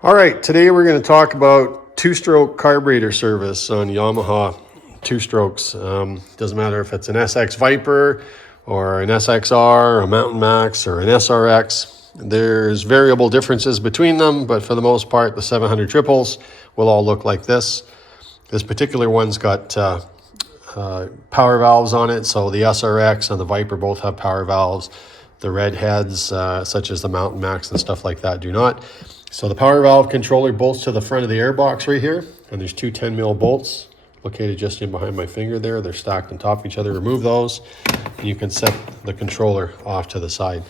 All right, today we're going to talk about two-stroke carburetor service on Yamaha two-strokes. Doesn't matter if it's an SX Viper or an SXR, a Mountain Max, or an SRX. There's variable differences between them, but for the most part, the 700 triples will all look like this. This particular one's got power valves on it, so the SRX and the Viper both have power valves. The red heads, such as the Mountain Max and stuff like that, do not. So the power valve controller bolts to the front of the airbox right here, and there's two 10 mil bolts located just in behind my finger there. They're stacked on top of each other. Remove those, and you can set the controller off to the side.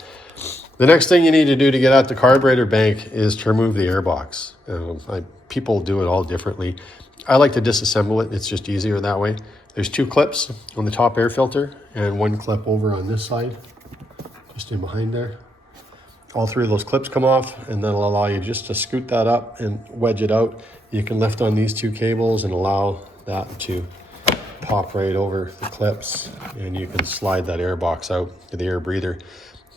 The next thing you need to do to get out the carburetor bank is to remove the airbox. People do it all differently. I like to disassemble it. It's just easier that way. There's two clips on the top air filter and one clip over on this side, just in behind there. All three of those clips come off, and that'll allow you just to scoot that up and wedge it out. You can lift on these two cables and allow that to pop right over the clips, and you can slide that air box out to the air breather.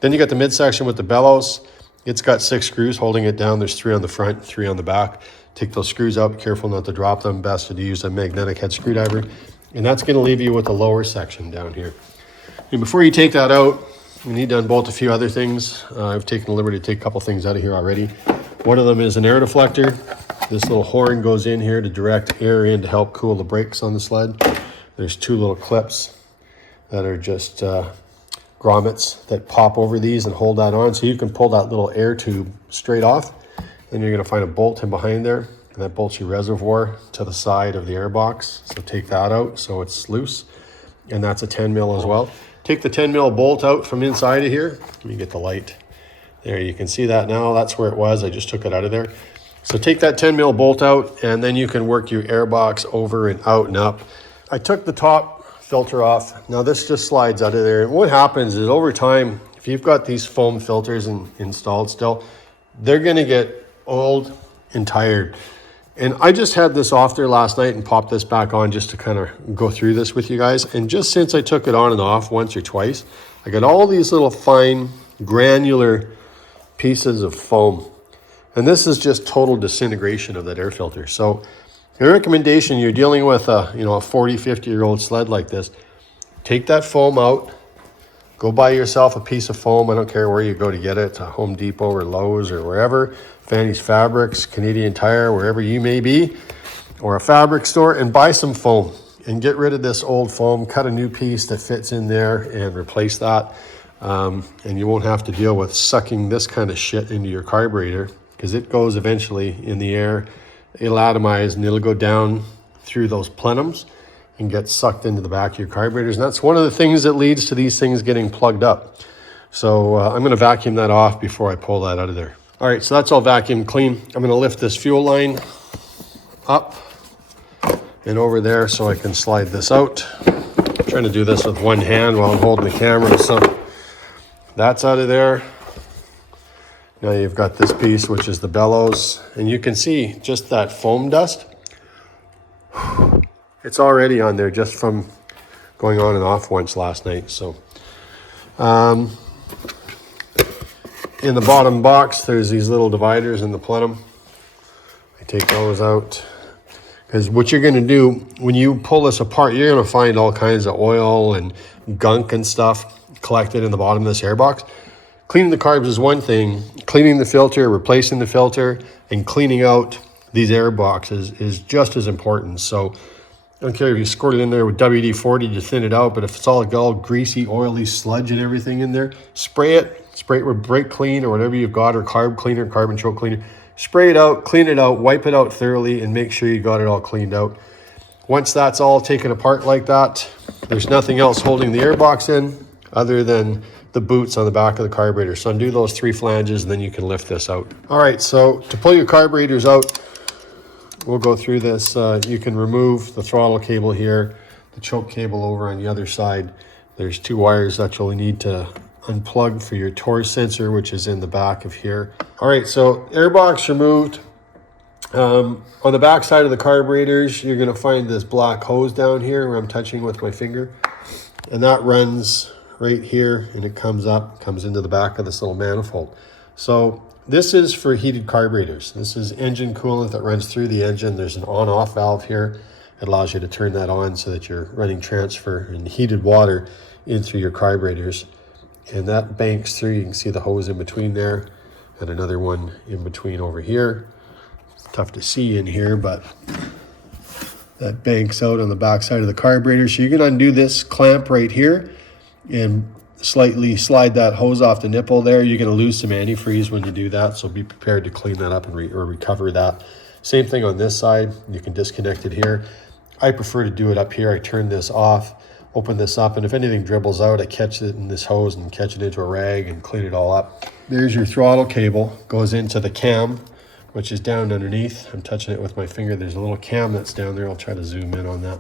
Then you got the midsection with the bellows. It's got 6 screws holding it down. There's 3 on the front, 3 on the back. Take those screws out, be careful not to drop them. Best to use a magnetic head screwdriver. And that's going to leave you with the lower section down here. And before you take that out, you need to unbolt a few other things. I've taken the liberty to take a couple things out of here already. One of them is an air deflector. This little horn goes in here to direct air in to help cool the brakes on the sled. There's 2 little clips that are just grommets that pop over these and hold that on. So you can pull that little air tube straight off. Then you're going to find a bolt in behind there, and that bolts your reservoir to the side of the airbox. So take that out so it's loose. And that's a 10 mil as well. Take the 10 mil bolt out from inside of here. Let me get the light. There, you can see that now. That's where it was. I just took it out of there. So take that 10 mil bolt out, and then you can work your airbox over and out and up. I took the top filter off. Now this just slides out of there. And what happens is over time, if you've got these foam filters installed still, they're going to get old and tired. And I just had this off there last night and popped this back on just to kind of go through this with you guys. And just since I took it on and off once or twice, I got all these little fine granular pieces of foam. And this is just total disintegration of that air filter. So the recommendation, you're dealing with a 40, 50-year-old sled like this, take that foam out, go buy yourself a piece of foam. I don't care where you go to get it, Home Depot or Lowe's or wherever. Fanny's Fabrics, Canadian Tire, wherever you may be, or a fabric store, and buy some foam and get rid of this old foam. Cut a new piece that fits in there and replace that. And you won't have to deal with sucking this kind of shit into your carburetor, because it goes eventually in the air. It'll atomize and it'll go down through those plenums and get sucked into the back of your carburetors. And that's one of the things that leads to these things getting plugged up. So I'm going to vacuum that off before I pull that out of there. All right, so that's all vacuumed clean. I'm going to lift this fuel line up and over there so I can slide this out. I'm trying to do this with one hand while I'm holding the camera. So that's out of there. Now you've got this piece, which is the bellows, and you can see just that foam dust. It's already on there just from going on and off once last night. So in the bottom box, there's these little dividers in the plenum. I take those out, because what you're going to do when you pull this apart, you're going to find all kinds of oil and gunk and stuff collected in the bottom of this airbox. Cleaning the carbs is one thing. Cleaning the filter, replacing the filter, and cleaning out these air boxes is just as important. So I don't care if you squirt it in there with WD-40 to thin it out, but if it's all greasy, oily sludge and everything in there, spray it with brake clean or whatever you've got, or carb cleaner, carbon choke cleaner. Spray it out, clean it out, wipe it out thoroughly, and make sure you got it all cleaned out. Once that's all taken apart like that, there's nothing else holding the airbox in other than the boots on the back of the carburetor. So undo those 3 flanges, and then you can lift this out. All right, so to pull your carburetors out, we'll go through this. You can remove the throttle cable here, the choke cable over on the other side. There's 2 wires that you'll need to unplug for your torque sensor, which is in the back of here. All right, so airbox removed. On the back side of the carburetors, you're going to find this black hose down here where I'm touching with my finger, and that runs right here, and it comes up, comes into the back of this little manifold. So This is for heated carburetors. This is engine coolant that runs through the engine. There's an on-off valve here. It allows you to turn that on so that you're running transfer and heated water in through your carburetors. And that banks through. You can see the hose in between there and another one in between over here. It's tough to see in here, but that banks out on the back side of the carburetor. So you can undo this clamp right here and slightly slide that hose off the nipple there. You're going to lose some antifreeze when you do that, so be prepared to clean that up and recover that. Same thing on this side. You can disconnect it here. I prefer to do it up here. I turn this off, open this up, and if anything dribbles out, I catch it in this hose and catch it into a rag and clean it all up. There's your throttle cable. Goes into the cam, which is down underneath. I'm touching it with my finger. There's a little cam that's down there. I'll try to zoom in on that.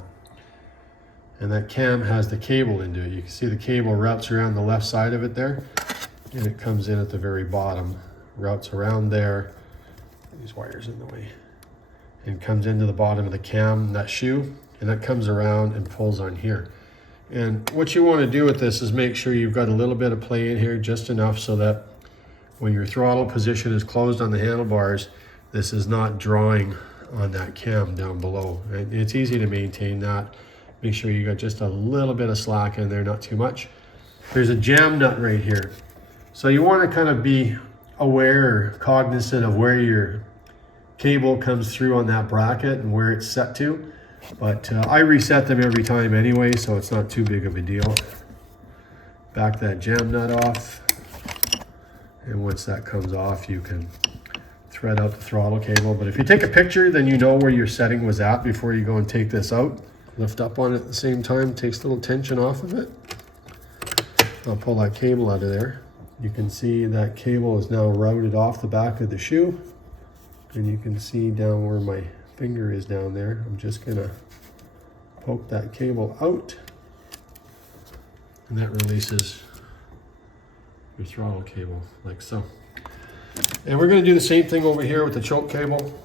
And that cam has the cable into it. You can see the cable routes around the left side of it there, and it comes in at the very bottom, routes around there. These wires in the way. And comes into the bottom of the cam, that shoe, and that comes around and pulls on here. And what you want to do with this is make sure you've got a little bit of play in here, just enough so that when your throttle position is closed on the handlebars, this is not drawing on that cam down below. And it's easy to maintain that. Make sure you got just a little bit of slack in there, not too much. There's a jam nut right here. So you want to kind of be aware, cognizant of where your cable comes through on that bracket and where it's set to. But I reset them every time anyway, so it's not too big of a deal. Back that jam nut off. And once that comes off, you can thread out the throttle cable. But if you take a picture, then you know where your setting was at before you go and take this out. Lift up on it at the same time, takes a little tension off of it. I'll pull that cable out of there. You can see that cable is now routed off the back of the shoe. And you can see down where my finger is down there. I'm just gonna poke that cable out. And that releases your throttle cable, like so. And we're gonna do the same thing over here with the choke cable.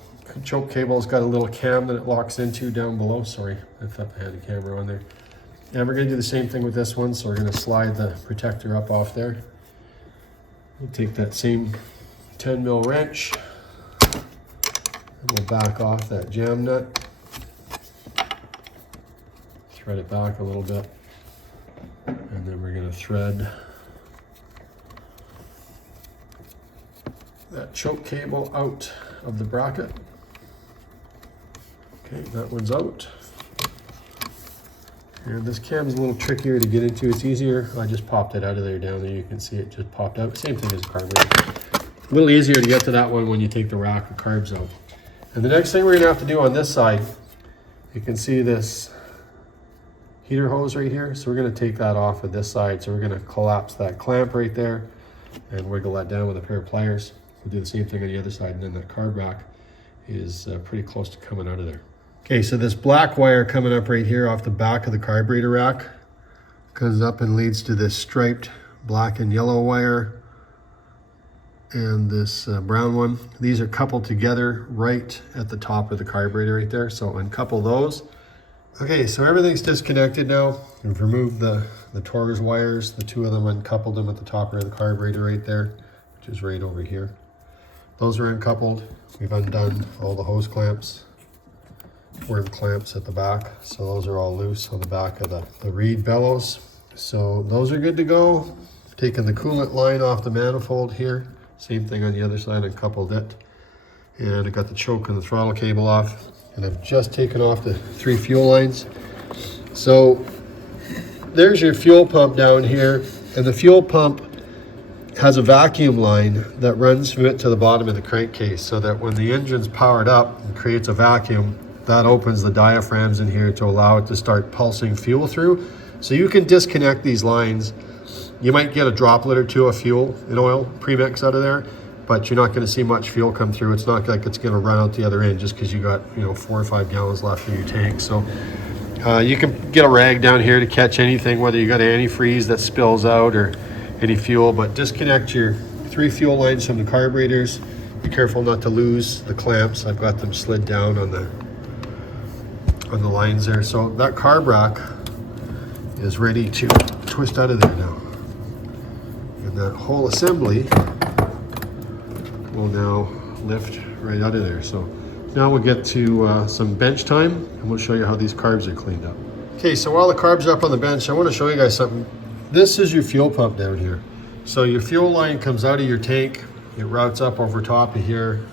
Choke cable's got a little cam that it locks into down below. Sorry, I thought I had a camera on there. And we're going to do the same thing with this one. So we're going to slide the protector up off there. We'll take that same 10 mil wrench and we'll back off that jam nut. Thread it back a little bit. And then we're going to thread that choke cable out of the bracket. Okay, that one's out. And this cam's a little trickier to get into. It's easier. I just popped it out of there down there. You can see it just popped out. Same thing as carburetor. A little easier to get to that one when you take the rack of carbs out. And the next thing we're gonna have to do on this side, you can see this heater hose right here. So we're gonna take that off of this side. So we're gonna collapse that clamp right there and wiggle that down with a pair of pliers. We'll do the same thing on the other side, and then that carb rack is pretty close to coming out of there. Okay, so this black wire coming up right here off the back of the carburetor rack comes up and leads to this striped black and yellow wire and this brown one. These are coupled together right at the top of the carburetor right there, so uncouple those. Okay, so everything's disconnected now. We've removed the Torx wires, the two of them, uncoupled them at the top of the carburetor right there, which is right over here. Those are uncoupled. We've undone all the hose clamps, worm clamps at the back. So those are all loose on the back of the reed bellows. So those are good to go. Taking the coolant line off the manifold here. Same thing on the other side, uncoupled it. And I got the choke and the throttle cable off. And I've just taken off the 3 fuel lines. So there's your fuel pump down here. And the fuel pump has a vacuum line that runs from it to the bottom of the crankcase, so that when the engine's powered up and creates a vacuum, that opens the diaphragms in here to allow it to start pulsing fuel through. So you can disconnect these lines. You might get a droplet or two of fuel and oil premix out of there, but you're not going to see much fuel come through. It's not like it's going to run out the other end just because you got 4 or 5 gallons left in your tank. So you can get a rag down here to catch anything, whether you got antifreeze that spills out or any fuel. But disconnect your 3 fuel lines from the carburetors. Be careful not to lose the clamps. I've got them slid down on the lines there. So that carb rack is ready to twist out of there now. And that whole assembly will now lift right out of there. So now we'll get to some bench time, and we'll show you how these carbs are cleaned up. Okay, so while the carbs are up on the bench, I want to show you guys something. This is your fuel pump down here. So your fuel line comes out of your tank. It routes up over top of here.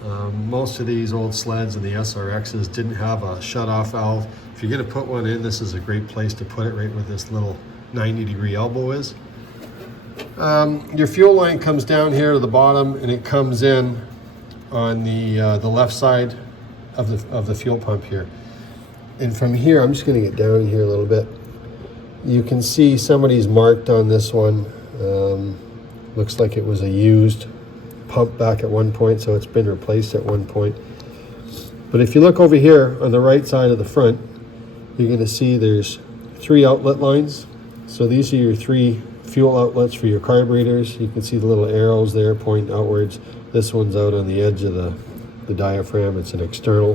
Most of these old sleds and the SRXs didn't have a shut-off valve. If you're going to put one in, this is a great place to put it, right where this little 90-degree elbow is. Your fuel line comes down here to the bottom, and it comes in on the left side of the fuel pump here. And from here, I'm just going to get down here a little bit. You can see somebody's marked on this one. Looks like it was a used pump back at one point, so it's been replaced at one point. But if you look over here on the right side of the front, you're going to see there's 3 outlet lines. So these are your 3 fuel outlets for your carburetors. You can see the little arrows there pointing outwards. This one's out on the edge of the diaphragm. It's an external,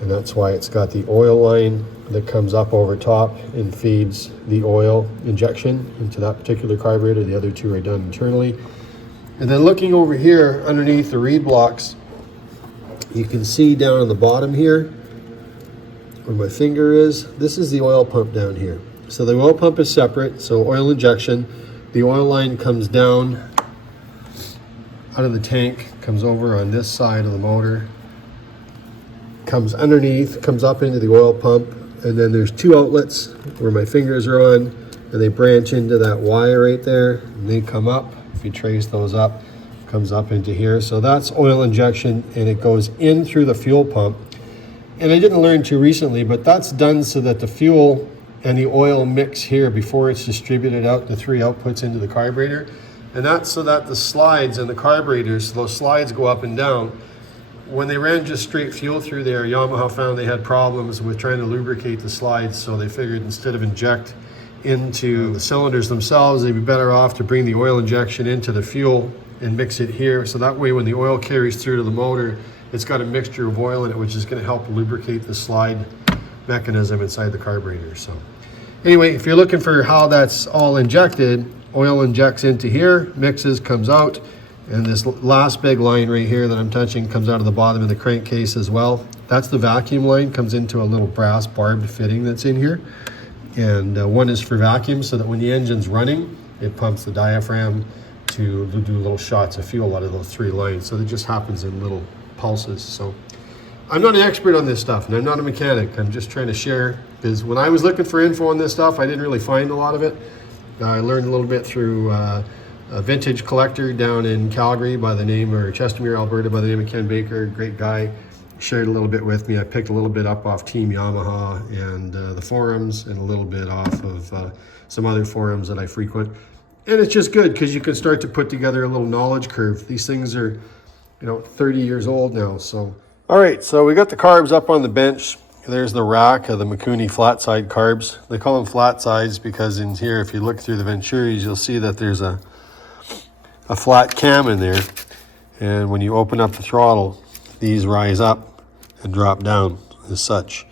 and that's why it's got the oil line that comes up over top and feeds the oil injection into that particular carburetor. The other 2 are done internally. And then looking over here underneath the reed blocks, you can see down on the bottom here where my finger is, this is the oil pump down here. So the oil pump is separate, so oil injection. The oil line comes down out of the tank, comes over on this side of the motor, comes underneath, comes up into the oil pump, and then there's 2 outlets where my fingers are on, and they branch into that wire right there, and they come up. If you trace those up, comes up into here. So that's oil injection, and it goes in through the fuel pump. And I didn't learn too recently, but that's done so that the fuel and the oil mix here before it's distributed out the 3 outputs into the carburetor. And that's so that the slides and the carburetors, those slides go up and down. When they ran just straight fuel through there, Yamaha found they had problems with trying to lubricate the slides, so they figured instead of inject into the cylinders themselves, they'd be better off to bring the oil injection into the fuel and mix it here. So that way when the oil carries through to the motor, it's got a mixture of oil in it, which is going to help lubricate the slide mechanism inside the carburetor. So anyway, if you're looking for how that's all injected, oil injects into here, mixes, comes out, and this last big line right here that I'm touching comes out of the bottom of the crankcase as well. That's the vacuum line, comes into a little brass barbed fitting that's in here. And one is for vacuum, so that when the engine's running, it pumps the diaphragm to do little shots of fuel out of those 3 lines. So it just happens in little pulses. So I'm not an expert on this stuff, and I'm not a mechanic. I'm just trying to share, because when I was looking for info on this stuff, I didn't really find a lot of it. I learned a little bit through a vintage collector down in Calgary by the name, or Chestermere, Alberta, by the name of Ken Baker. Great guy. Shared a little bit with me. I picked a little bit up off Team Yamaha and the forums, and a little bit off of some other forums that I frequent. And it's just good because you can start to put together a little knowledge curve. These things are, 30 years old now. So, all right, so we got the carbs up on the bench. There's the rack of the Mikuni Flatside carbs. They call them Flatsides because in here, if you look through the venturis, you'll see that there's a flat cam in there. And when you open up the throttle, these rise up and drop down as such.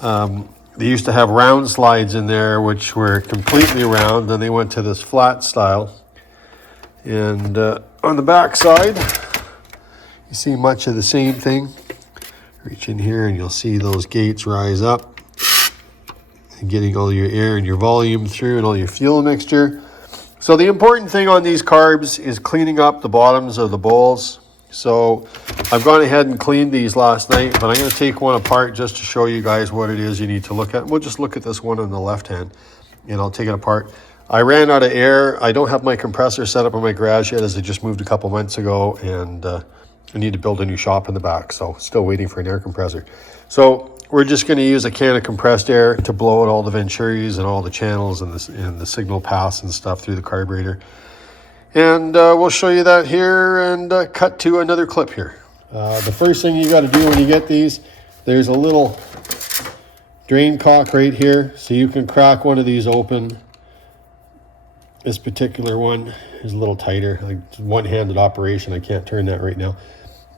They used to have round slides in there, which were completely round. Then they went to this flat style. And on the back side, you see much of the same thing. Reach in here and you'll see those gates rise up, and getting all your air and your volume through and all your fuel mixture. So the important thing on these carbs is cleaning up the bottoms of the bowls. So I've gone ahead and cleaned these last night, but I'm going to take one apart just to show you guys what it is you need to look at. We'll just look at this one on the left hand, and I'll take it apart. I ran out of air. I don't have my compressor set up in my garage yet, as I just moved a couple months ago, and I need to build a new shop in the back, so still waiting for an air compressor. So we're just going to use a can of compressed air to blow out all the venturis and all the channels and the signal paths and stuff through the carburetor. And we'll show you that here and cut to another clip here. The first thing you got to do when you get these, there's a little drain cock right here, so you can crack one of these open. This particular one is a little tighter, like one-handed operation. I can't turn that right now.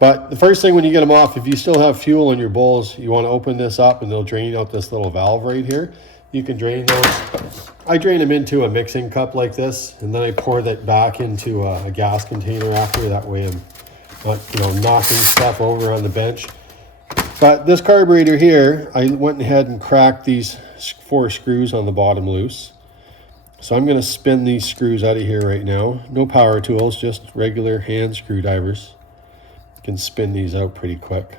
But the first thing when you get them off, if you still have fuel in your bowls, you want to open this up and they'll drain out this little valve right here. You can drain those. I drain them into a mixing cup like this, and then I pour that back into a gas container after. That way I'm not, knocking stuff over on the bench. But this carburetor here, I went ahead and cracked these 4 screws on the bottom loose. So I'm going to spin these screws out of here right now. No power tools, just regular hand screwdrivers. You can spin these out pretty quick.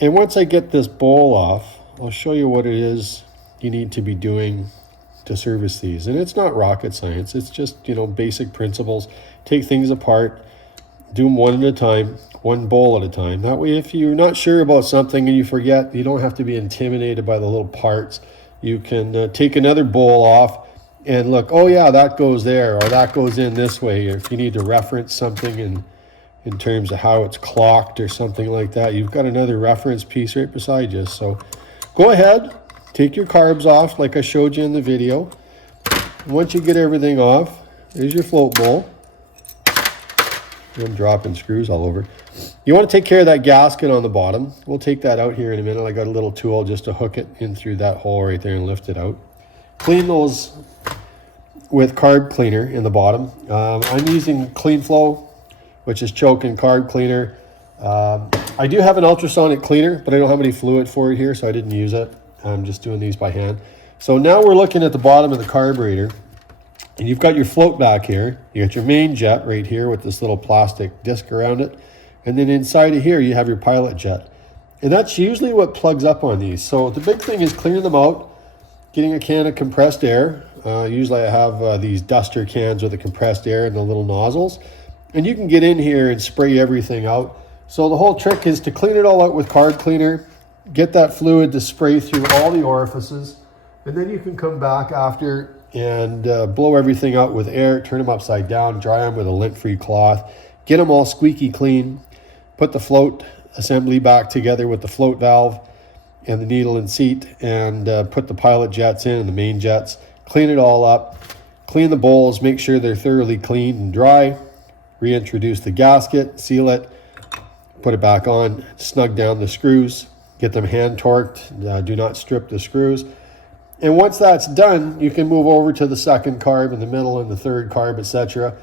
And once I get this bowl off, I'll show you what it is you need to be doing to service these. And it's not rocket science. It's just, basic principles. Take things apart, do them one at a time, one bowl at a time. That way, if you're not sure about something and you forget, you don't have to be intimidated by the little parts. You can take another bowl off and look, oh yeah, that goes there, or that goes in this way. Or if you need to reference something in terms of how it's clocked or something like that, you've got another reference piece right beside you. So go ahead, take your carbs off like I showed you in the video. Once you get everything off, there's your float bowl. I'm dropping screws all over. You want to take care of that gasket on the bottom. We'll take that out here in a minute. I got a little tool just to hook it in through that hole right there and lift it out. Clean those with carb cleaner in the bottom. I'm using Clean Flow, which is choke and carb cleaner. I do have an ultrasonic cleaner, but I don't have any fluid for it here, so I didn't use it. I'm just doing these by hand. So now we're looking at the bottom of the carburetor, and you've got your float back here. You got your main jet right here with this little plastic disc around it. And then inside of here, you have your pilot jet. And that's usually what plugs up on these. So the big thing is clearing them out, getting a can of compressed air. Usually I have these duster cans with the compressed air and the little nozzles. And you can get in here and spray everything out. So the whole trick is to clean it all out with carb cleaner, get that fluid to spray through all the orifices, and then you can come back after and blow everything out with air, turn them upside down, dry them with a lint-free cloth, get them all squeaky clean, put the float assembly back together with the float valve and the needle and seat, and put the pilot jets in and the main jets, clean it all up, clean the bowls, make sure they're thoroughly clean and dry, reintroduce the gasket, seal it, put it back on, snug down the screws, get them hand torqued, do not strip the screws. And once that's done, you can move over to the second carb and the middle and the third carb, etc.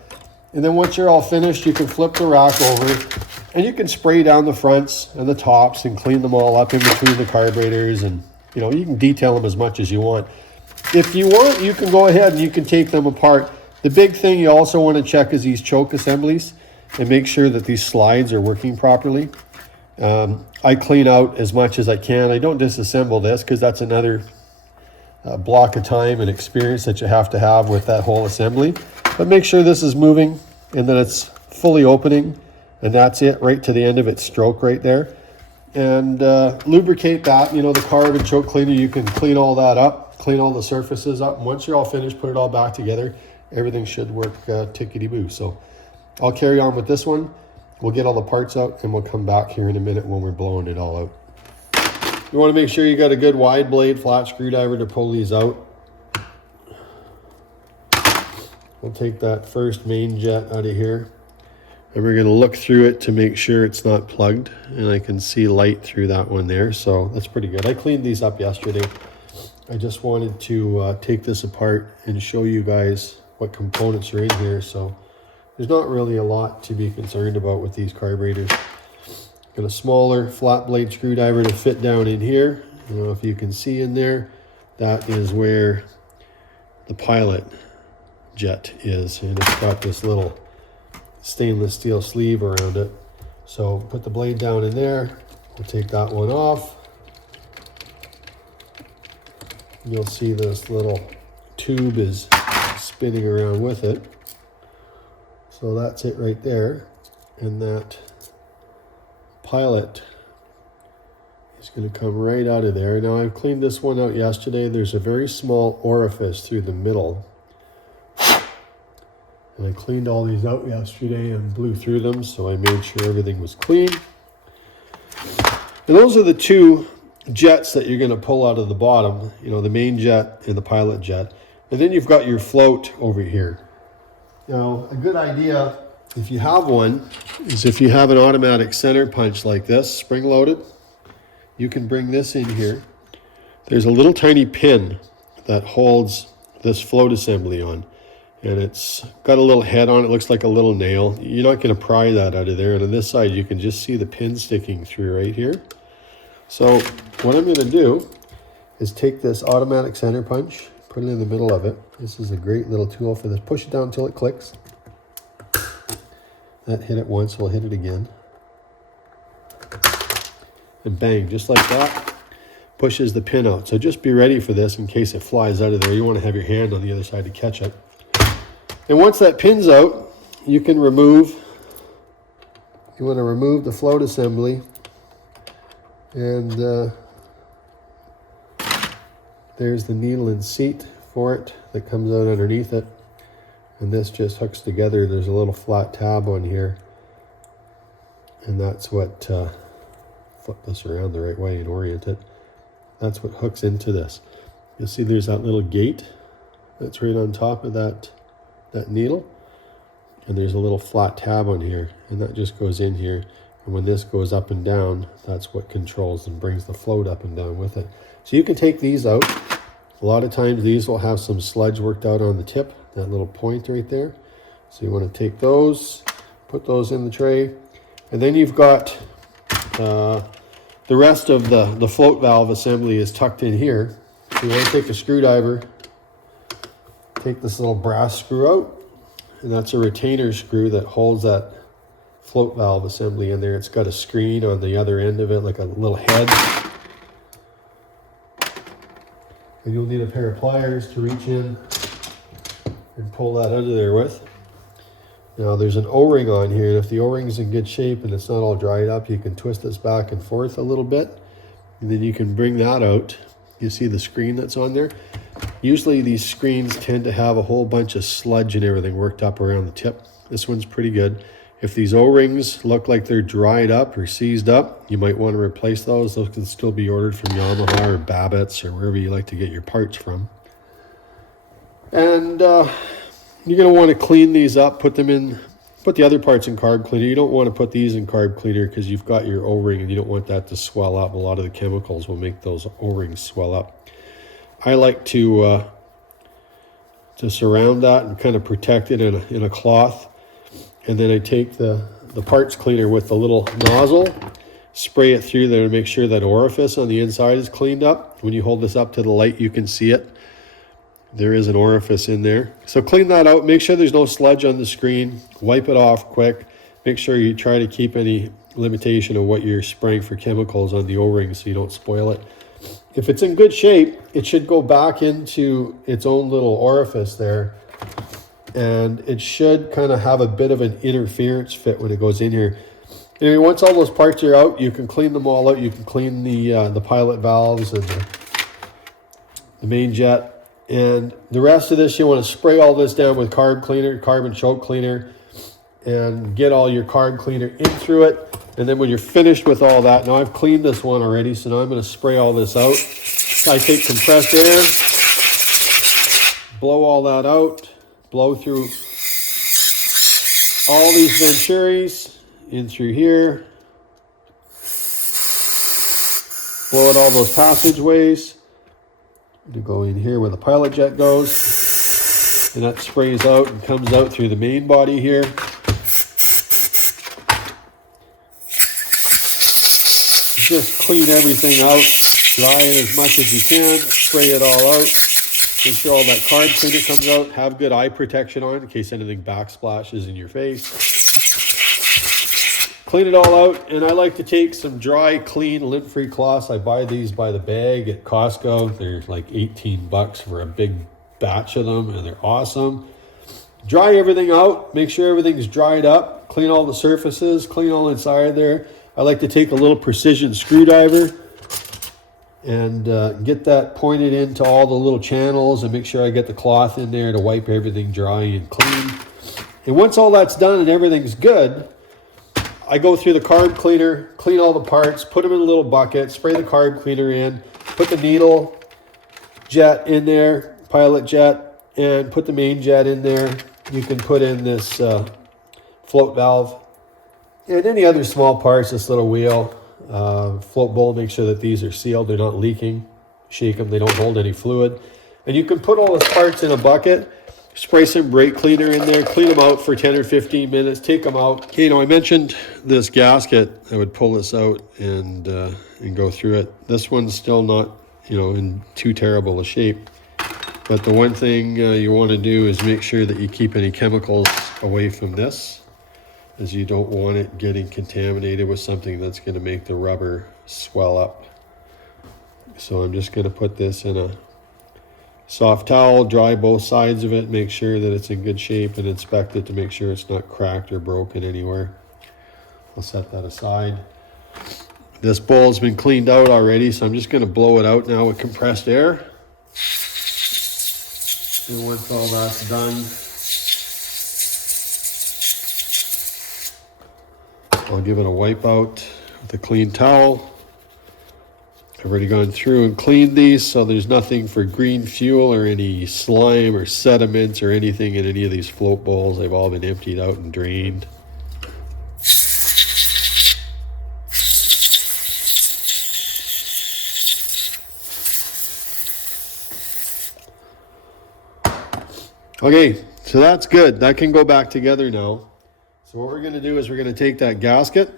And then once you're all finished, you can flip the rack over and you can spray down the fronts and the tops and clean them all up in between the carburetors, and you can detail them as much as you want. If you want, you can go ahead and you can take them apart. The big thing you also want to check is these choke assemblies and make sure that these slides are working properly. I clean out as much as I can. I don't disassemble this because that's another block of time and experience that you have to have with that whole assembly. But make sure this is moving and that it's fully opening, and that's it right to the end of its stroke right there. And lubricate that, the carb and choke cleaner, you can clean all that up, clean all the surfaces up. And once you're all finished, put it all back together. Everything should work tickety-boo. So I'll carry on with this one. We'll get all the parts out and we'll come back here in a minute when we're blowing it all out. You want to make sure you got a good wide blade flat screwdriver to pull these out. We'll take that first main jet out of here and we're going to look through it to make sure it's not plugged, and I can see light through that one there, so that's pretty good. I cleaned these up yesterday. I just wanted to take this apart and show you guys what components are in here, so there's not really a lot to be concerned about with these carburetors. Got a smaller flat blade screwdriver to fit down in here. I don't know if you can see in there, that is where the pilot jet is, and it's got this little stainless steel sleeve around it. So put the blade down in there. We'll take that one off. You'll see this little tube is spinning around with it. So that's it right there. And that pilot is going to come right out of there. Now I've cleaned this one out yesterday. There's a very small orifice through the middle. And I cleaned all these out yesterday and blew through them, so I made sure everything was clean. And those are the two jets that you're going to pull out of the bottom, the main jet and the pilot jet. And then you've got your float over here. Now, a good idea, if you have one, is if you have an automatic center punch like this, spring-loaded, you can bring this in here. There's a little tiny pin that holds this float assembly on. and it's got a little head on it. Looks like a little nail. You're not going to pry that out of there. And on this side, you can just see the pin sticking through right here. So what I'm going to do is take this automatic center punch, put it in the middle of it. This is a great little tool for this. Push it down until it clicks. That hit it once, we'll hit it again. And bang, just like that, pushes the pin out. So just be ready for this in case it flies out of there. You want to have your hand on the other side to catch it. And once that pin's out, you can remove, you want to remove the float assembly. And there's the needle and seat for it that comes out underneath it. And this just hooks together. There's a little flat tab on here. And that's what, flip this around the right way and orient it. That's what hooks into this. You'll see there's that little gate that's right on top of that needle. And there's a little flat tab on here. And that just goes in here. And when this goes up and down, that's what controls and brings the float up and down with it. So you can take these out. A lot of times these will have some sludge worked out on the tip, that little point right there. So you want to take those, put those in the tray. And then you've got the rest of the float valve assembly is tucked in here. So you want to take a screwdriver, take this little brass screw out, and that's a retainer screw that holds that float valve assembly in there. It's got a screen on the other end of it, like a little head. And you'll need a pair of pliers to reach in and pull that out of there with. Now there's an O-ring on here, and if the O-ring's in good shape and it's not all dried up, you can twist this back and forth a little bit, and then you can bring that out. You see the screen that's on there? Usually these screens tend to have a whole bunch of sludge and everything worked up around the tip. This one's pretty good. If these O-rings look like they're dried up or seized up, you might want to replace those. Those can still be ordered from Yamaha or Babbitt's or wherever you like to get your parts from. And you're going to want to clean these up, put the other parts in carb cleaner. You don't want to put these in carb cleaner because you've got your O-ring and you don't want that to swell up. A lot of the chemicals will make those O-rings swell up. I like to surround that and kind of protect it in a cloth. And then I take the parts cleaner with the little nozzle, spray it through there to make sure that orifice on the inside is cleaned up. When you hold this up to the light, you can see it. There is an orifice in there. So clean that out. Make sure there's no sludge on the screen. Wipe it off quick. Make sure you try to keep any limitation of what you're spraying for chemicals on the O-ring so you don't spoil it. If it's in good shape, it should go back into its own little orifice there. And it should kind of have a bit of an interference fit when it goes in here. Anyway, once all those parts are out, you can clean them all out. You can clean the pilot valves and the main jet. And the rest of this, you want to spray all this down with carb and choke cleaner, and get all your carb cleaner in through it. And then when you're finished with all that, now I've cleaned this one already, so now I'm going to spray all this out. I take compressed air, blow all that out. Blow through all these venturis in through here. Blow out all those passageways. To go in here where the pilot jet goes. And that sprays out and comes out through the main body here. Just clean everything out. Dry it as much as you can. Spray it all out. Make sure all that carb cleaner comes out. Have good eye protection on in case anything backsplashes in your face. Clean it all out, and I like to take some dry, clean, lint-free cloths. I buy these by the bag at Costco. They're like 18 bucks for a big batch of them, and they're awesome. Dry everything out. Make sure everything's dried up. Clean all the surfaces. Clean all inside there. I like to take a little precision screwdriver and get that pointed into all the little channels and make sure I get the cloth in there to wipe everything dry and clean. And once all that's done and everything's good, I go through the carb cleaner, clean all the parts, put them in a little bucket, spray the carb cleaner in, put the needle jet in there, pilot jet, and put the main jet in there. You can put in this float valve and any other small parts, this little wheel. Float bowl, make sure that these are sealed, they're not leaking. Shake them, they don't hold any fluid. And you can put all those parts in a bucket, spray some brake cleaner in there, clean them out for 10 or 15 minutes, take them out. You know, I mentioned this gasket. I would pull this out and go through it. This one's still not, you know, in too terrible a shape. But the one thing you want to do is make sure that you keep any chemicals away from this, as you don't want it getting contaminated with something that's going to make the rubber swell up. So I'm just going to put this in a soft towel, dry both sides of it, make sure that it's in good shape, and inspect it to make sure it's not cracked or broken anywhere. I'll set that aside. This bowl's been cleaned out already, so I'm just going to blow it out now with compressed air. And once all that's done, I'll give it a wipe out with a clean towel. I've already gone through and cleaned these, so there's nothing for green fuel or any slime or sediments or anything in any of these float bowls. They've all been emptied out and drained. Okay, so that's good. That can go back together now. So what we're going to do is we're going to take that gasket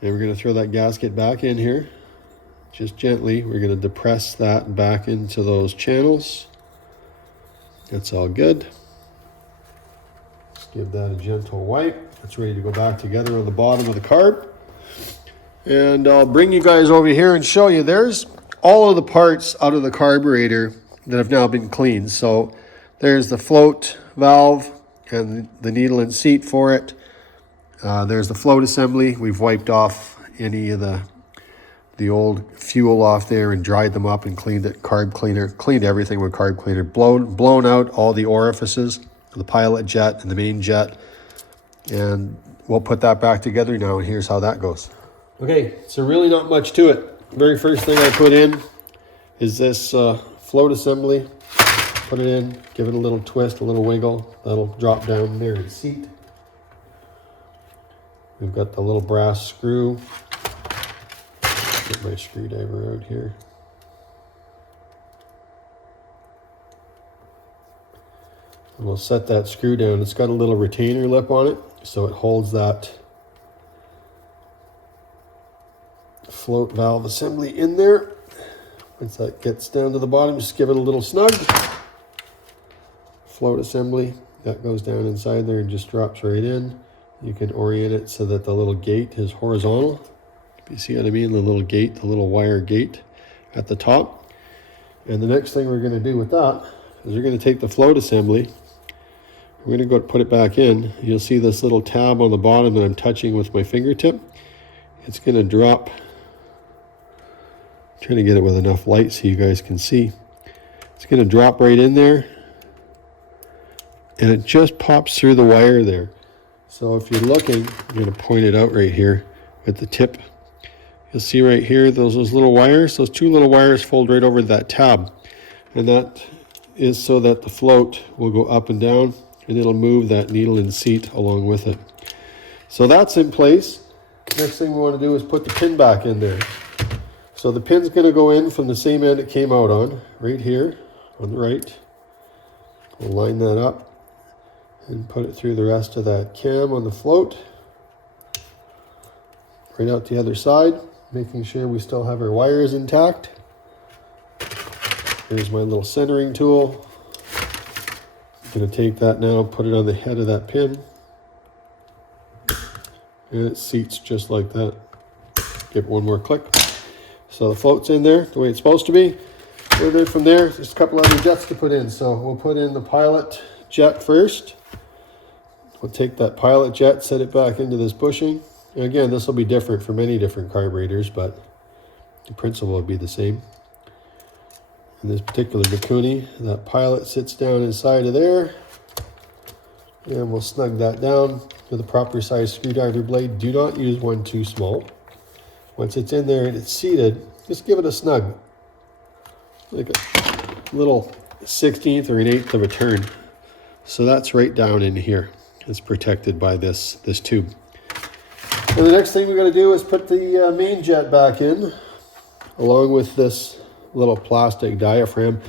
and we're going to throw that gasket back in here. Just gently, we're going to depress that back into those channels. That's all good. Just give that a gentle wipe. It's ready to go back together on the bottom of the carb. And I'll bring you guys over here and show you. There's all of the parts out of the carburetor that have now been cleaned. So there's the float valve and the needle and seat for it. There's the float assembly. We've wiped off any of the old fuel off there and dried them up and cleaned it. Carb cleaner, cleaned everything with carb cleaner. Blown out all the orifices, the pilot jet and the main jet. And we'll put that back together now, and here's how that goes. Okay, so really not much to it. Very first thing I put in is this float assembly. Put it in, give it a little twist, a little wiggle. That'll drop down there in the seat. We've got the little brass screw. Get my screwdriver out here. And we'll set that screw down. It's got a little retainer lip on it, so it holds that float valve assembly in there. Once that gets down to the bottom, just give it a little snug. Float assembly, that goes down inside there and just drops right in. You can orient it so that the little gate is horizontal. You see what I mean? The little gate, the little wire gate at the top. And the next thing we're going to do with that is we're going to take the float assembly. We're going to go put it back in. You'll see this little tab on the bottom that I'm touching with my fingertip. It's going to drop. I'm trying to get it with enough light so you guys can see. It's going to drop right in there. And it just pops through the wire there. So if you're looking, I'm going to point it out right here with the tip. You'll see right here, those little wires, those two little wires fold right over that tab. And that is so that the float will go up and down, and it'll move that needle and seat along with it. So that's in place. Next thing we want to do is put the pin back in there. So the pin's going to go in from the same end it came out on, right here on the right. We'll line that up and put it through the rest of that cam on the float. Right out the other side, making sure we still have our wires intact. Here's my little centering tool. I'm going to take that now, put it on the head of that pin. And it seats just like that. Give it one more click. So the float's in there the way it's supposed to be. And then from there, there's a couple other jets to put in. So we'll put in the pilot jet first. We'll take that pilot jet, set it back into this bushing. And again, this will be different for many different carburetors, but the principle will be the same. In this particular Mikuni, that pilot sits down inside of there. And we'll snug that down with a proper size screwdriver blade. Do not use one too small. Once it's in there and it's seated, just give it a snug. Like a little 1/16 or an 1/8 of a turn. So that's right down in here. It's protected by this tube. And the next thing we're going to do is put the main jet back in, along with this little plastic diaphragm.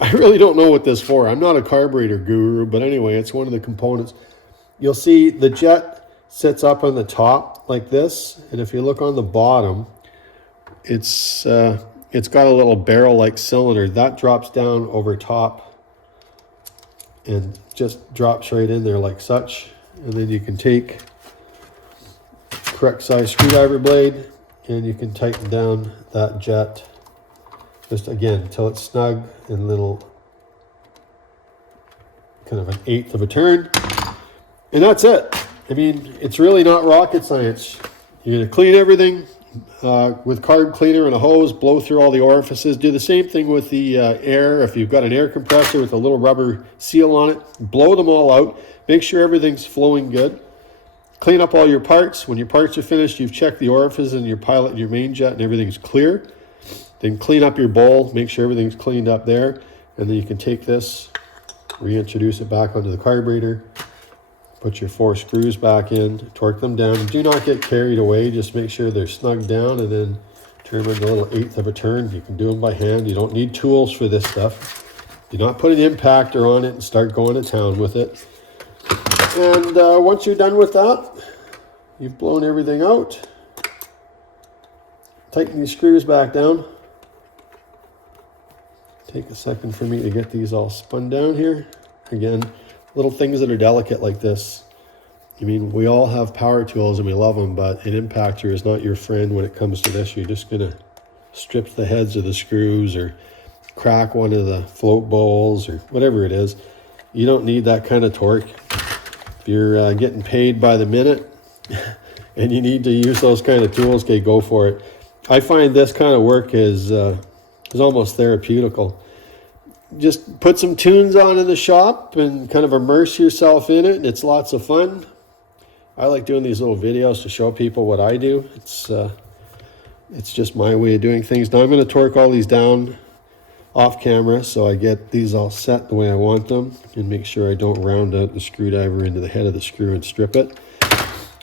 I really don't know what this for. I'm not a carburetor guru, but anyway, it's one of the components. You'll see the jet sits up on the top like this, and if you look on the bottom, it's got a little barrel-like cylinder that drops down over top and just drops right in there like such. And then you can take correct size screwdriver blade and you can tighten down that jet just again until it's snug and little kind of an eighth of a turn, and that's it. I mean, it's really not rocket science. You're going to clean everything with carb cleaner and a hose, blow through all the orifices. Do the same thing with the air. If you've got an air compressor with a little rubber seal on it, blow them all out. Make sure everything's flowing good. Clean up all your parts. When your parts are finished, you've checked the orifices in your pilot and your main jet and everything's clear. Then clean up your bowl, make sure everything's cleaned up there. And then you can take this, reintroduce it back onto the carburetor, put your 4 screws back in, torque them down. Do not get carried away, just make sure they're snug down and then turn them into a little eighth of a turn. You can do them by hand. You don't need tools for this stuff. Do not put an impactor on it and start going to town with it. And once you're done with that, you've blown everything out. Tighten these screws back down. Take a second for me to get these all spun down here. Again, little things that are delicate like this. I mean, we all have power tools and we love them, but an impactor is not your friend when it comes to this. You're just gonna strip the heads of the screws or crack one of the float bowls or whatever it is. You don't need that kind of torque. If you're getting paid by the minute and you need to use those kind of tools, okay, go for it. I find this kind of work is almost therapeutical. Just put some tunes on in the shop and kind of immerse yourself in it, and it's lots of fun. I like doing these little videos to show people what I do. It's just my way of doing things. Now I'm going to torque all these down off camera so I get these all set the way I want them and make sure I don't round out the screwdriver into the head of the screw and strip it.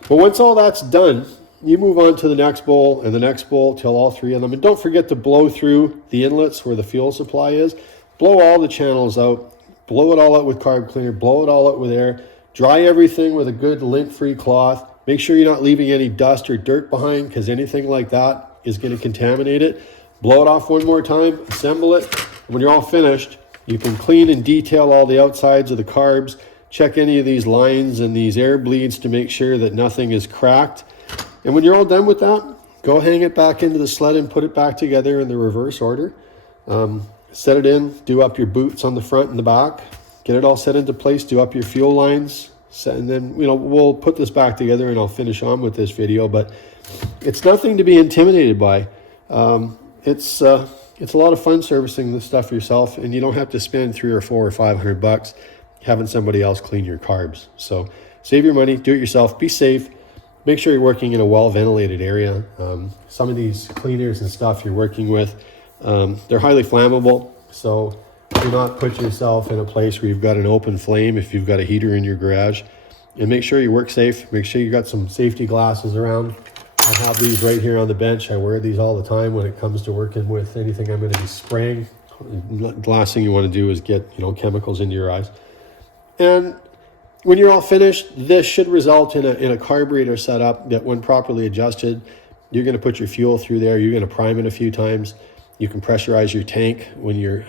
But once all that's done, you move on to the next bowl and the next bowl till all 3 of them. And don't forget to blow through the inlets where the fuel supply is. Blow all the channels out. Blow it all out with carb cleaner. Blow it all out with air. Dry everything with a good lint-free cloth. Make sure you're not leaving any dust or dirt behind, because anything like that is going to contaminate it. Blow it off one more time. Assemble it. When you're all finished, you can clean and detail all the outsides of the carbs. Check any of these lines and these air bleeds to make sure that nothing is cracked. And when you're all done with that, go hang it back into the sled and put it back together in the reverse order. Set it in, do up your boots on the front and the back, get it all set into place, do up your fuel lines, and then we'll put this back together and I'll finish on with this video. But it's nothing to be intimidated by. It's a lot of fun servicing this stuff yourself, and you don't have to spend $300 or $400 or $500 having somebody else clean your carbs. So save your money, do it yourself, be safe. Make sure you're working in a well-ventilated area. Some of these cleaners and stuff you're working with, they're highly flammable, so do not put yourself in a place where you've got an open flame if you've got a heater in your garage. And make sure you work safe. Make sure you got some safety glasses around. I have these right here on the bench. I wear these all the time when it comes to working with anything I'm going to be spraying. The last thing you want to do is get chemicals into your eyes. And when you're all finished, this should result in a carburetor setup that, when properly adjusted, you're going to put your fuel through there. You're going to prime it a few times. You can pressurize your tank when you're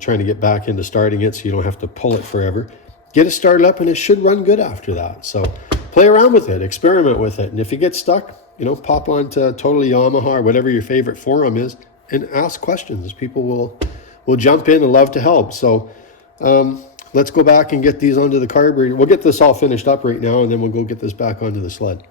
trying to get back into starting it, so you don't have to pull it forever. Get it started up, and it should run good after that. So play around with it, experiment with it. And if you get stuck, pop on to Totally Yamaha or whatever your favorite forum is and ask questions. People will jump in and love to help. So let's go back and get these onto the carburetor. We'll get this all finished up right now, and then we'll go get this back onto the sled.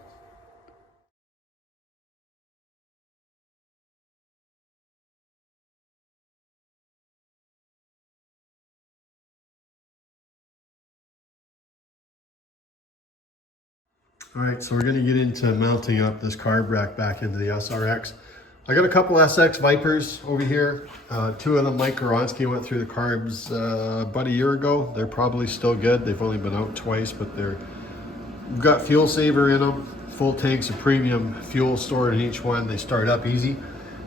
All right, so we're going to get into mounting up this carb rack back into the SRX. I got a couple SX Vipers over here. 2 of them Mike Goronski went through the carbs about a year ago. They're probably still good. They've only been out twice, but we've got fuel saver in them. Full tanks of premium fuel stored in each one. They start up easy.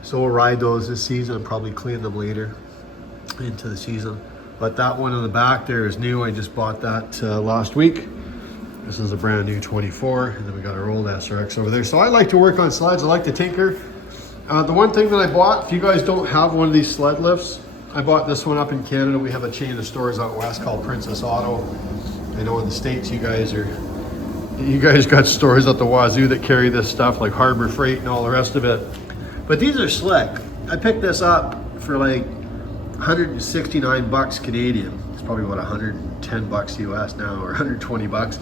So we'll ride those this season and probably clean them later. into the season. But that one on the back there is new. I just bought that last week. This is a brand new 24, and then we got our old SRX over there. So I like to work on slides. I like to tinker. The one thing that I bought, if you guys don't have one of these sled lifts, I bought this one up in Canada. We have a chain of stores out west called Princess Auto. I know in the States you guys got stores at the wazoo that carry this stuff like Harbor Freight and all the rest of it. But these are slick. I picked this up for like 169 bucks Canadian. It's probably about 110 bucks US now, or 120 bucks.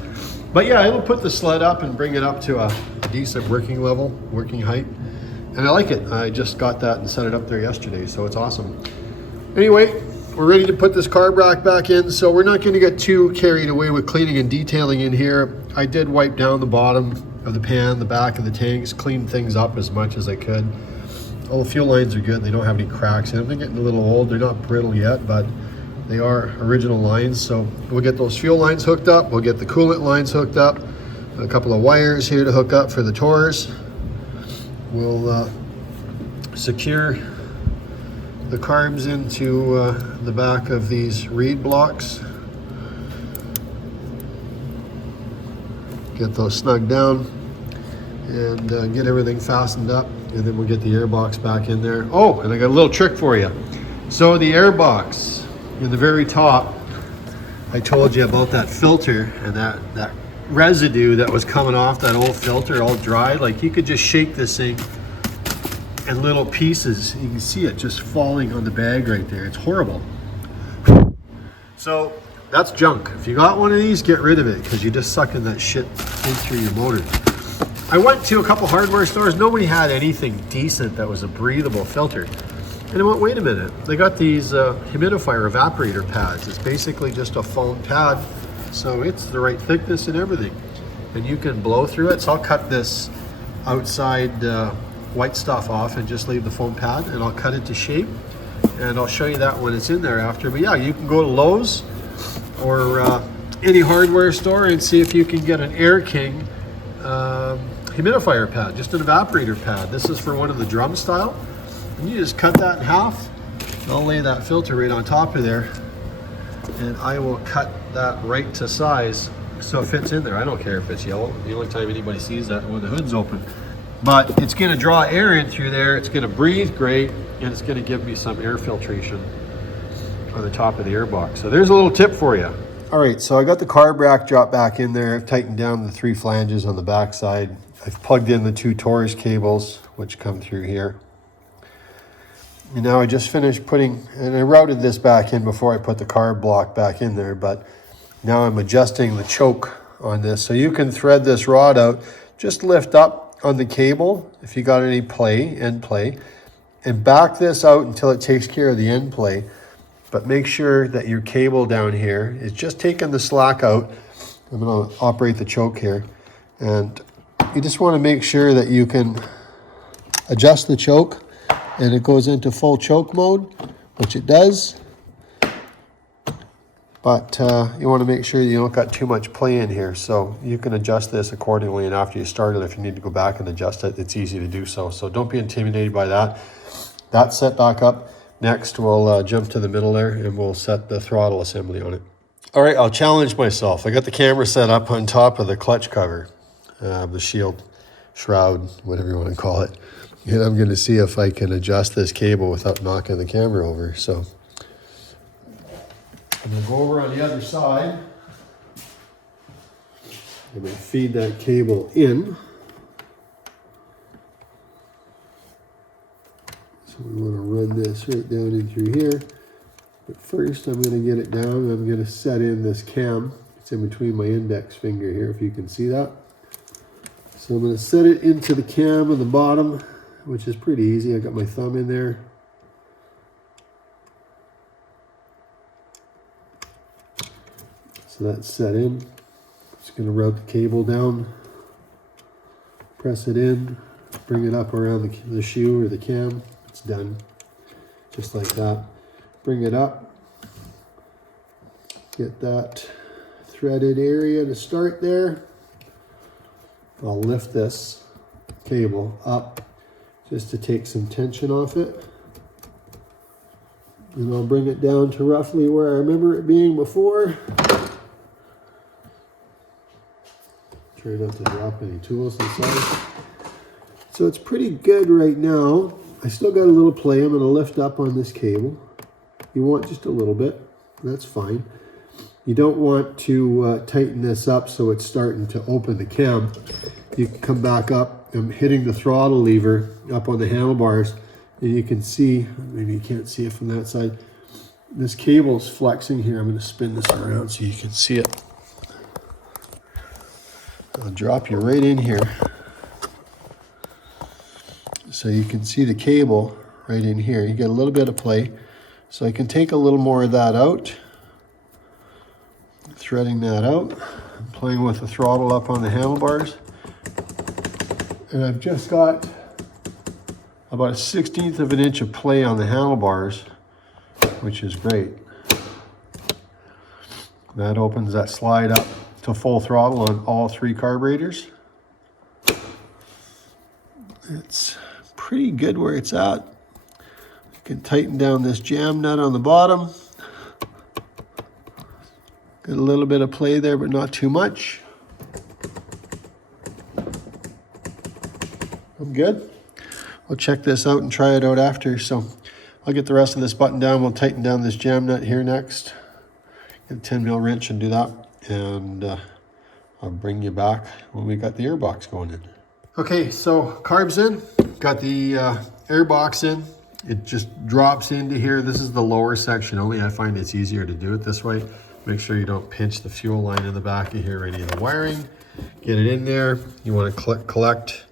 But yeah, it'll put the sled up and bring it up to a decent working level, working height. And I like it. I just got that and set it up there yesterday, so it's awesome. Anyway, we're ready to put this carb rack back in, so we're not going to get too carried away with cleaning and detailing in here. I did wipe down the bottom of the pan, the back of the tanks, clean things up as much as I could. All the fuel lines are good. They don't have any cracks in them. They're getting a little old. They're not brittle yet, but they are original lines. So we'll get those fuel lines hooked up. We'll get the coolant lines hooked up. A couple of wires here to hook up for the Taurus. We'll secure the carbs into the back of these reed blocks. Get those snugged down and get everything fastened up, and then we'll get the airbox back in there. Oh, and I got a little trick for you. So the airbox in the very top, I told you about that filter and that residue that was coming off that old filter all dry. Like, you could just shake this thing in little pieces. You can see it just falling on the bag right there. It's horrible. So that's junk. If you got one of these, get rid of it, because you're just sucking that shit in through your motor. I went to a couple hardware stores. Nobody had anything decent that was a breathable filter. And I went, wait a minute. They got these humidifier evaporator pads. It's basically just a foam pad. So it's the right thickness and everything. And you can blow through it. So I'll cut this outside white stuff off and just leave the foam pad, and I'll cut it to shape. And I'll show you that when it's in there after. But yeah, you can go to Lowe's or any hardware store and see if you can get an Air King humidifier pad, just an evaporator pad. This is for one of the drum style. And you just cut that in half. I'll lay that filter right on top of there, and I will cut that right to size so it fits in there. I don't care if it's yellow. The only time anybody sees that when the hood's open. But it's gonna draw air in through there. It's gonna breathe great, and it's gonna give me some air filtration on the top of the airbox. So there's a little tip for you. All right, so I got the carb rack dropped back in there. I've tightened down the 3 flanges on the back side. I've plugged in the 2 Taurus cables, which come through here. And now I just finished putting, and I routed this back in before I put the carb block back in there, but now I'm adjusting the choke on this. So you can thread this rod out, just lift up on the cable if you got any end play, and back this out until it takes care of the end play. But make sure that your cable down here is just taking the slack out. I'm gonna operate the choke here. And you just wanna make sure that you can adjust the choke and it goes into full choke mode, which it does. But you wanna make sure you don't got too much play in here. So you can adjust this accordingly, and after you start it, if you need to go back and adjust it, it's easy to do so. So don't be intimidated by that. That's set back up. Next, we'll jump to the middle there and we'll set the throttle assembly on it. All right, I'll challenge myself. I got the camera set up on top of the clutch cover, the shield, shroud, whatever you want to call it. And I'm gonna see if I can adjust this cable without knocking the camera over. So I'm gonna go over on the other side. I'm gonna feed that cable in. So we want to run this right down in through here. But first I'm going to get it down. I'm going to set in this cam. It's in between my index finger here, if you can see that. So I'm going to set it into the cam on the bottom, which is pretty easy. I got my thumb in there. So that's set in. Just going to route the cable down, press it in, bring it up around the shoe or the cam. It's done, just like that. Bring it up, get that threaded area to start there. I'll lift this cable up just to take some tension off it. And I'll bring it down to roughly where I remember it being before. Try not to drop any tools inside. So it's pretty good right now. I still got a little play. I'm going to lift up on this cable. You want just a little bit. That's fine. You don't want to tighten this up so it's starting to open the cam. You can come back up. I'm hitting the throttle lever up on the handlebars, and you can see, maybe you can't see it from that side, this cable is flexing here. I'm going to spin this around so you can see it. I'll drop you right in here so you can see the cable right in here. You get a little bit of play. So I can take a little more of that out, threading that out. I'm playing with the throttle up on the handlebars. And I've just got about 1/16 of an inch of play on the handlebars, which is great. That opens that slide up to full throttle on all 3 carburetors. It's pretty good where it's at. You can tighten down this jam nut on the bottom. Got a little bit of play there, but not too much. I'm good. I'll check this out and try it out after. So I'll get the rest of this button down. We'll tighten down this jam nut here next. Get a 10 mil wrench and do that. And I'll bring you back when we got the airbox going in. Okay, so carbs in. Got the airbox in. It just drops into here. This is the lower section only. I find it's easier to do it this way. Make sure you don't pinch the fuel line in the back of here or any of the wiring. Get it in there. You want to collect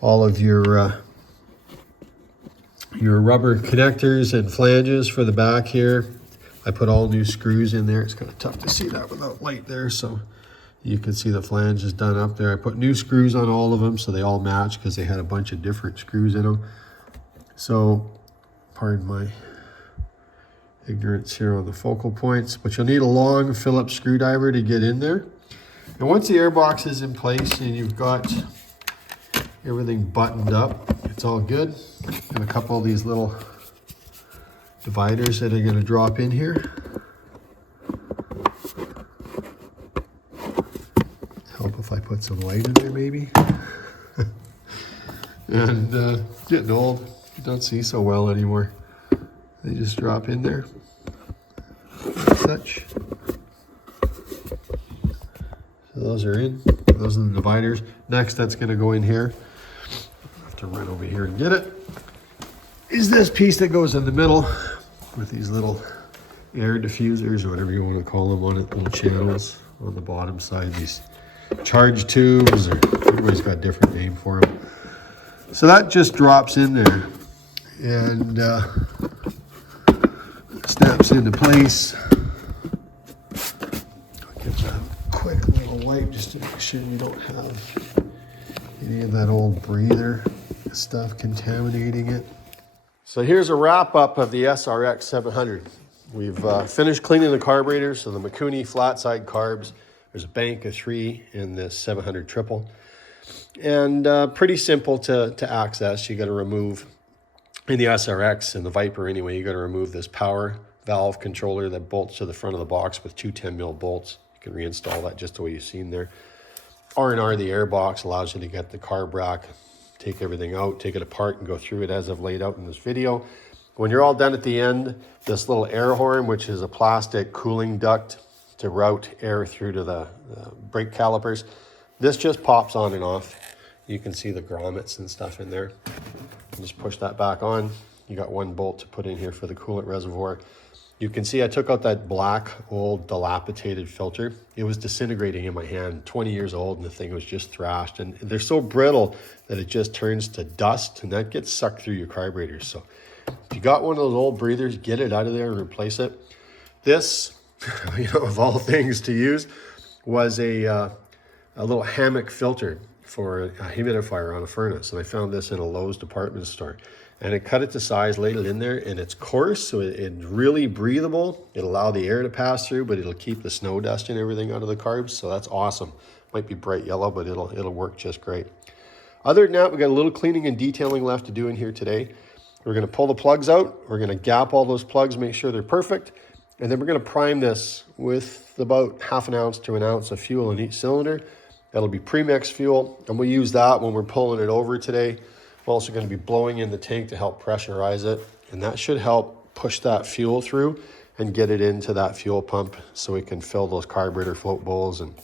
all of your rubber connectors and flanges for the back here. I put all new screws in there. It's kind of tough to see that without light there, so you can see the flanges done up there. I put new screws on all of them so they all match because they had a bunch of different screws in them. So, pardon my ignorance here on the focal points, but you'll need a long Phillips screwdriver to get in there. And once the airbox is in place and you've got everything buttoned up, it's all good. And a couple of these little dividers that are going to drop in here. Help if I put some light in there maybe. And getting old, you don't see so well anymore. They just drop in there, like such. So those are in. Those are the dividers. Next, that's going to go in here. I have to run over here and get it. Is this piece that goes in the middle with these little air diffusers or whatever you want to call them on it, little channels on the bottom side. These charge tubes, or everybody's got a different name for them. So that just drops in there and snaps into place. I'll give that a quick little wipe just to make sure you don't have any of that old breather stuff contaminating it. So here's a wrap up of the SRX 700. We've finished cleaning the carburetors, so the Mikuni Flatside carbs. There's a bank of 3 in this 700 triple. And pretty simple to access. You got to remove, in the SRX and the Viper anyway, you got to remove this power valve controller that bolts to the front of the box with 2 10 mil bolts. You can reinstall that just the way you've seen there. R&R, the airbox, allows you to get the carb rack, take everything out, take it apart and go through it as I've laid out in this video. When you're all done at the end, this little air horn, which is a plastic cooling duct to route air through to the brake calipers, this just pops on and off. You can see the grommets and stuff in there. Just push that back on. You got 1 bolt to put in here for the coolant reservoir. You can see I took out that black, old, dilapidated filter. It was disintegrating in my hand, 20 years old, and the thing was just thrashed. And they're so brittle that it just turns to dust, and that gets sucked through your carburetors. So if you got one of those old breathers, get it out of there and replace it. This, of all things to use, was a little hammock filter for a humidifier on a furnace. And I found this in a Lowe's department store. And it cut it to size, laid it in there, and it's coarse, so it's really breathable. It'll allow the air to pass through, but it'll keep the snow dust and everything out of the carbs, so that's awesome. Might be bright yellow, but it'll work just great. Other than that, we got a little cleaning and detailing left to do in here today. We're going to pull the plugs out. We're going to gap all those plugs, make sure they're perfect. And then we're going to prime this with about 1/2 ounce to 1 ounce of fuel in each cylinder. That'll be premixed fuel, and we'll use that when we're pulling it over today. We're also going to be blowing in the tank to help pressurize it, and that should help push that fuel through and get it into that fuel pump so we can fill those carburetor float bowls. And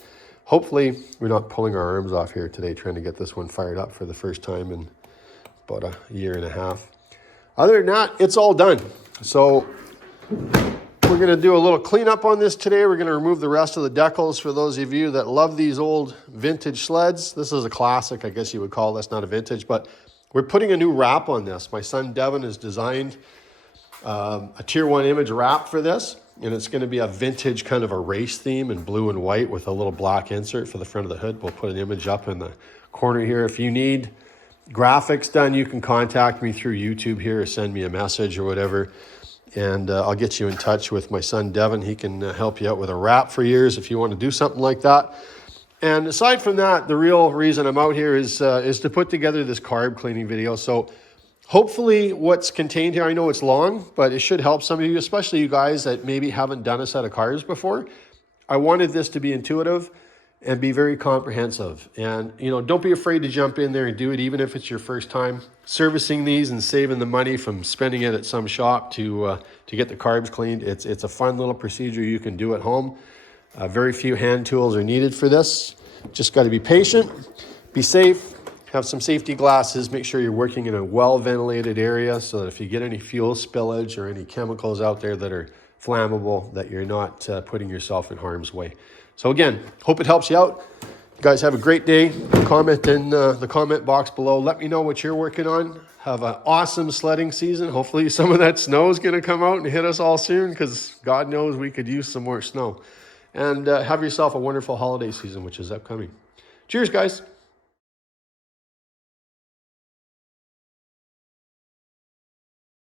hopefully we're not pulling our arms off here today trying to get this one fired up for the first time in about a 1.5 years. Other than that, it's all done. So we're going to do a little cleanup on this today. We're going to remove the rest of the decals for those of you that love these old vintage sleds. This is a classic, I guess you would call this, not a vintage, but we're putting a new wrap on this. My son Devin has designed a tier 1 image wrap for this, and it's going to be a vintage kind of a race theme in blue and white with a little black insert for the front of the hood. We'll put an image up in the corner here. If you need graphics done, you can contact me through YouTube here or send me a message or whatever, and I'll get you in touch with my son Devin. He can help you out with a wrap for yours if you want to do something like that. And aside from that, the real reason I'm out here is to put together this carb cleaning video. So hopefully what's contained here, I know it's long, but it should help some of you, especially you guys that maybe haven't done a set of carbs before. I wanted this to be intuitive and be very comprehensive. And, you know, don't be afraid to jump in there and do it, even if it's your first time servicing these and saving the money from spending it at some shop to get the carbs cleaned. It's a fun little procedure you can do at home. Very few hand tools are needed for this. Just got to be patient, be safe, have some safety glasses, make sure you're working in a well-ventilated area so that if you get any fuel spillage or any chemicals out there that are flammable, that you're not putting yourself in harm's way. So again, hope it helps you out. You guys have a great day. Comment in the comment box below. Let me know what you're working on. Have an awesome sledding season. Hopefully some of that snow is going to come out and hit us all soon, because God knows we could use some more snow. And have yourself a wonderful holiday season, which is upcoming. Cheers, guys.